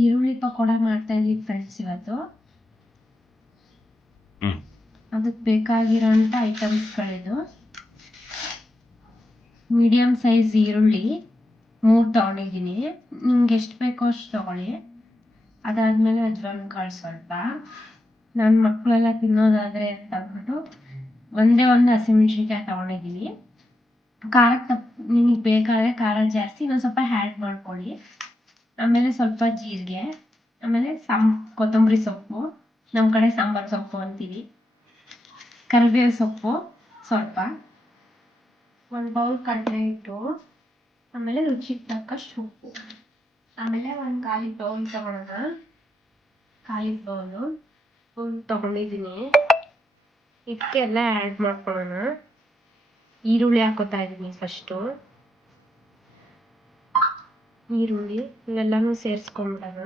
ಈರುಳ್ಳಿ ಪಕೋಡ ಮಾಡ್ತಾ ಇದೀವಿ ಫ್ರೆಂಡ್ಸ್ ಇವತ್ತು. ಅದಕ್ಕೆ ಬೇಕಾಗಿರೋಂಥ ಐಟಮ್ಸ್ಗಳಿದು. ಮೀಡಿಯಮ್ ಸೈಜ್ ಈರುಳ್ಳಿ 3 ತೊಗೊಂಡಿದ್ದೀನಿ. ನಿಮ್ಗೆ ಎಷ್ಟು ಬೇಕೋ ಅಷ್ಟು ತೊಗೊಳ್ಳಿ. ಅದಾದಮೇಲೆ ಅಜ್ವಾನ ಕಾಳು ಸ್ವಲ್ಪ. ನನ್ನ ಮಕ್ಕಳೆಲ್ಲ ತಿನ್ನೋದಾದರೆ ಅಂತ ಅಂದ್ಬಿಟ್ಟು ಒಂದೇ ಒಂದು ಹಸಿಮೆಣ್ಸಿನ್ಕಾಯಿ ತೊಗೊಂಡಿದ್ದೀನಿ. ಖಾರ ನಿಮಗೆ ಬೇಕಾದರೆ ಖಾರ ಜಾಸ್ತಿ ಇನ್ನೊಂದು ಸ್ವಲ್ಪ ಆ್ಯಡ್ ಮಾಡ್ಕೊಳ್ಳಿ. ಆಮೇಲೆ ಸ್ವಲ್ಪ ಜೀರಿಗೆ, ಆಮೇಲೆ ಕೊತ್ತಂಬರಿ ಸೊಪ್ಪು, ನಮ್ಮ ಕಡೆ ಸಾಂಬಾರು ಸೊಪ್ಪು ಅಂತೀವಿ, ಕರಿಬೇವು ಸೊಪ್ಪು ಸ್ವಲ್ಪ, ಒಂದು ಬೌಲ್ ಕಡಲೆ ಹಿಟ್ಟು, ಆಮೇಲೆ ರುಚಿಗೆ ತಕ್ಕಷ್ಟು ಉಪ್ಪು, ಆಮೇಲೆ ಒಂದು ಖಾಲಿ ಬೌಲ್ ತೊಗೊಳೋಣ. ಖಾಲಿ ಬೌಲು ತೊಗೊಂಡಿದ್ದೀನಿ. ಇದಕ್ಕೆಲ್ಲ ಆ್ಯಡ್ ಮಾಡ್ಕೊಳ್ಳೋಣ. ಈರುಳ್ಳಿ ಹಾಕೋತಾ ಇದ್ದೀನಿ ಫಸ್ಟು. ಈರುಳ್ಳಿ ಇವೆಲ್ಲನೂ ಸೇರಿಸ್ಕೊಂಡ್ಬಿಡೋಣ.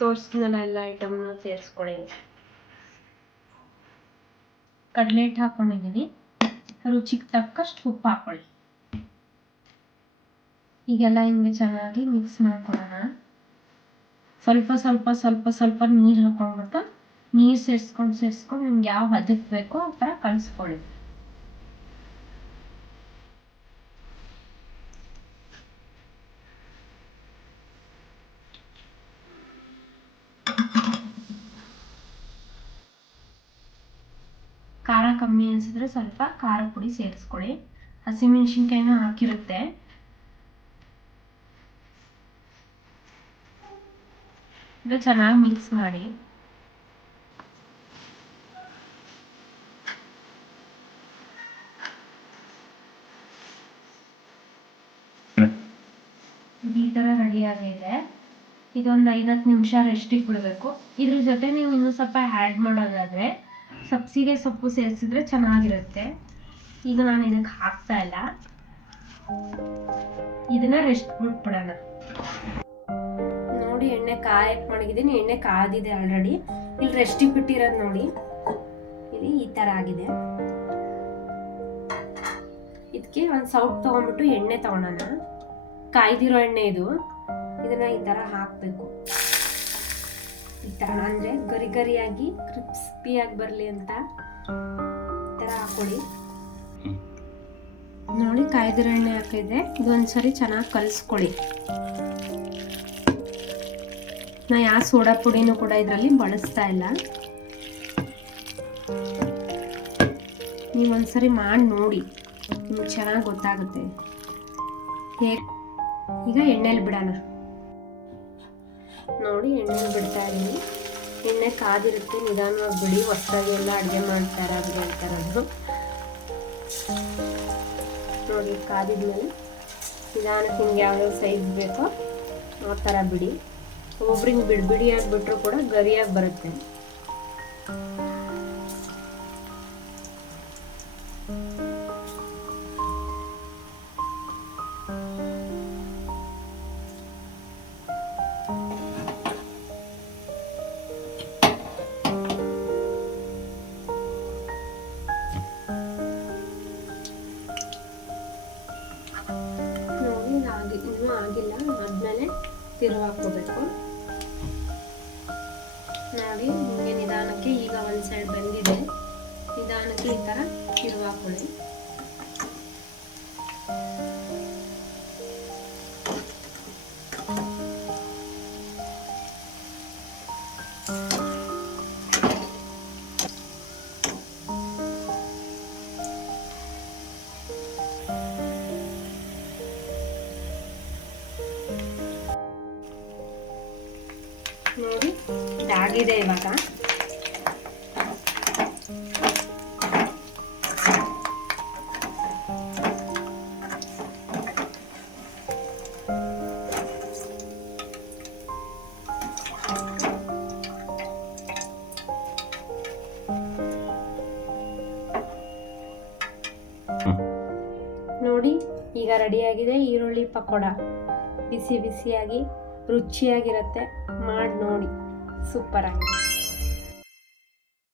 ತೋರಿಸ್ನಲ್ಲ ಎಲ್ಲ ಐಟಮ್ನ ಸೇರಿಸ್ಕೊಳ್ಳಿ. ಕಡಲೆ ಹಿಟ್ಟು ಹಾಕ್ಕೊಂಡಿದ್ದೀನಿ. ರುಚಿಗೆ ತಕ್ಕಷ್ಟು ಉಪ್ಪು ಹಾಕ್ಕೊಳ್ಳಿ. ಈಗೆಲ್ಲ ಹಿಂಗೆ ಚೆನ್ನಾಗಿ ಮಿಕ್ಸ್ ಮಾಡ್ಕೊಳ್ಳೋಣ. ಸ್ವಲ್ಪ ಸ್ವಲ್ಪ ಸ್ವಲ್ಪ ಸ್ವಲ್ಪ ನೀರು ಹಾಕ್ಕೊಂಡ್ಬಿಟ್ಟು ನೀರು ಸೇರಿಸ್ಕೊಂಡು ನಿಮ್ಗೆ ಯಾವ ಹದಕ್ಕೆ ಬೇಕೋ ಆ ಥರ ಕಲಿಸ್ಕೊಳ್ಳಿ. ಖಾರ ಕಮ್ಮಿ ಅನಿಸಿದ್ರೆ ಸ್ವಲ್ಪ ಖಾರ ಪುಡಿ ಸೇರಿಸ್ಕೊಳ್ಳಿ. ಹಸಿಮೆಣ್ಸಿನ್ಕಾಯಿನೂ ಹಾಕಿರುತ್ತೆ. ಇದು ಚೆನ್ನಾಗಿ ಮಿಕ್ಸ್ ಮಾಡಿ. ಈ ಥರ ರೆಡಿಯಾಗಿದೆ. ಇದೊಂದು 5-10 ನಿಮಿಷ ರೆಸ್ಟಿಗೆ ಬಿಡಬೇಕು. ಇದ್ರ ಜೊತೆ ನೀವು ಇನ್ನೂ ಸ್ವಲ್ಪ ಆ್ಯಡ್ ಮಾಡೋದಾದರೆ ಸಬ್ಸಿಗೆ ಸೊಪ್ಪು ಸೇರಿಸಿದ್ರೆ ಚೆನ್ನಾಗಿರುತ್ತೆ. ಈಗ ನಾನು ಇದಕ್ಕೆ ಹಾಕ್ತಾ ಇಲ್ಲ. ಇದನ್ನ ರೆಸ್ಟ್ ಬಿಟ್ಬಿಡೋಣ. ನೋಡಿ ಎಣ್ಣೆ ಕಾಯಕ್ಕೆ ಮಡಗಿದ್ದೀನಿ. ಎಣ್ಣೆ ಕಾದಿದೆ ಆಲ್ರೆಡಿ. ಇಲ್ಲಿ ರೆಸ್ಟಿಗೆ ಬಿಟ್ಟಿರೋದು ನೋಡಿ, ಇದು ಈ ಥರ ಆಗಿದೆ. ಇದಕ್ಕೆ ಒಂದು ಸೌಟ್ ತೊಗೊಂಡ್ಬಿಟ್ಟು ಎಣ್ಣೆ ತೊಗೊಳೋಣ. ಕಾಯ್ದಿರೋ ಎಣ್ಣೆ ಇದು. ಇದನ್ನ ಈ ಥರ ಹಾಕಬೇಕು. ಈ ಥರ ಅಂದರೆ ಗರಿ ಗರಿಯಾಗಿ ಕ್ರಿಸ್ಪಿಯಾಗಿ ಬರಲಿ ಅಂತ ಈ ಥರ ಹಾಕೊಳ್ಳಿ. ನೋಡಿ ಕಾಯ್ದಿರೋ ಎಣ್ಣೆ ಹಾಕಿದೆ. ಇದೊಂದ್ಸರಿ ಚೆನ್ನಾಗಿ ಕಲಿಸ್ಕೊಳ್ಳಿ. ನಾ ಯಾವ ಸೋಡಾ ಪುಡಿನೂ ಕೂಡ ಇದರಲ್ಲಿ ಬಳಸ್ತಾ ಇಲ್ಲ. ನೀವೊಂದ್ಸರಿ ಮಾಡಿ ನೋಡಿ, ನಿಮ್ಗೆ ಚೆನ್ನಾಗಿ ಗೊತ್ತಾಗುತ್ತೆ. ಈಗ ಎಣ್ಣೆಲಿ ಬಿಡೋಣ. ನೋಡಿ ಎಣ್ಣೆಲಿ ಬಿಡ್ತಾ ಇದ್ದೀನಿ. ಎಣ್ಣೆ ಕಾದಿರುತ್ತೆ, ನಿಧಾನವಾಗಿ ಬಿಡಿ. ಹೊಸದಾಗಿ ಎಲ್ಲ ಅಡುಗೆ ಮಾಡ್ತಾ ಇರೋದು ನೋಡಿ. ಕಾದಿದ್ಮೇಲೆ ನಿಧಾನಕ್ಕೆ ನಿಮ್ಗೆ ಯಾವ್ಯಾವ ಸೈಜ್ ಬೇಕೋ ಆ ಥರ ಬಿಡಿ. ಒಬ್ಬೊಬ್ರಿಗೆ ಬಿಡಿಯಾಗಿ ಬಿಟ್ಟರು ಕೂಡ ಗರಿಯಾಗಿ ಬರುತ್ತೆ. ಇನ್ನೂ ಆಗಿಲ್ಲ. ಆದ್ಮೇಲೆ ತಿರುವು ಹಾಕೋಬೇಕು. ನೋಡಿ ಹಿಂಗೆ ನಿಧಾನಕ್ಕೆ ಈಗ ಒಂದು ಸೈಡ್ ಬಂದಿದೆ. ನಿಧಾನಕ್ಕೆ ಈ ಥರ ತಿರುವು ಹಾಕೊಳ್ಳಿ. ನೋಡಿ ಇದಾಗಿದೆ ಇವಾಗ. ನೋಡಿ ಈಗ ರೆಡಿಯಾಗಿದೆ ಈರುಳ್ಳಿ ಪಕೋಡ. ಬಿಸಿ ಬಿಸಿಯಾಗಿ ರುಚಿಯಾಗಿರುತ್ತೆ. ಮಾಡಿ ನೋಡಿ, ಸೂಪರ್ ಆಗಿದೆ.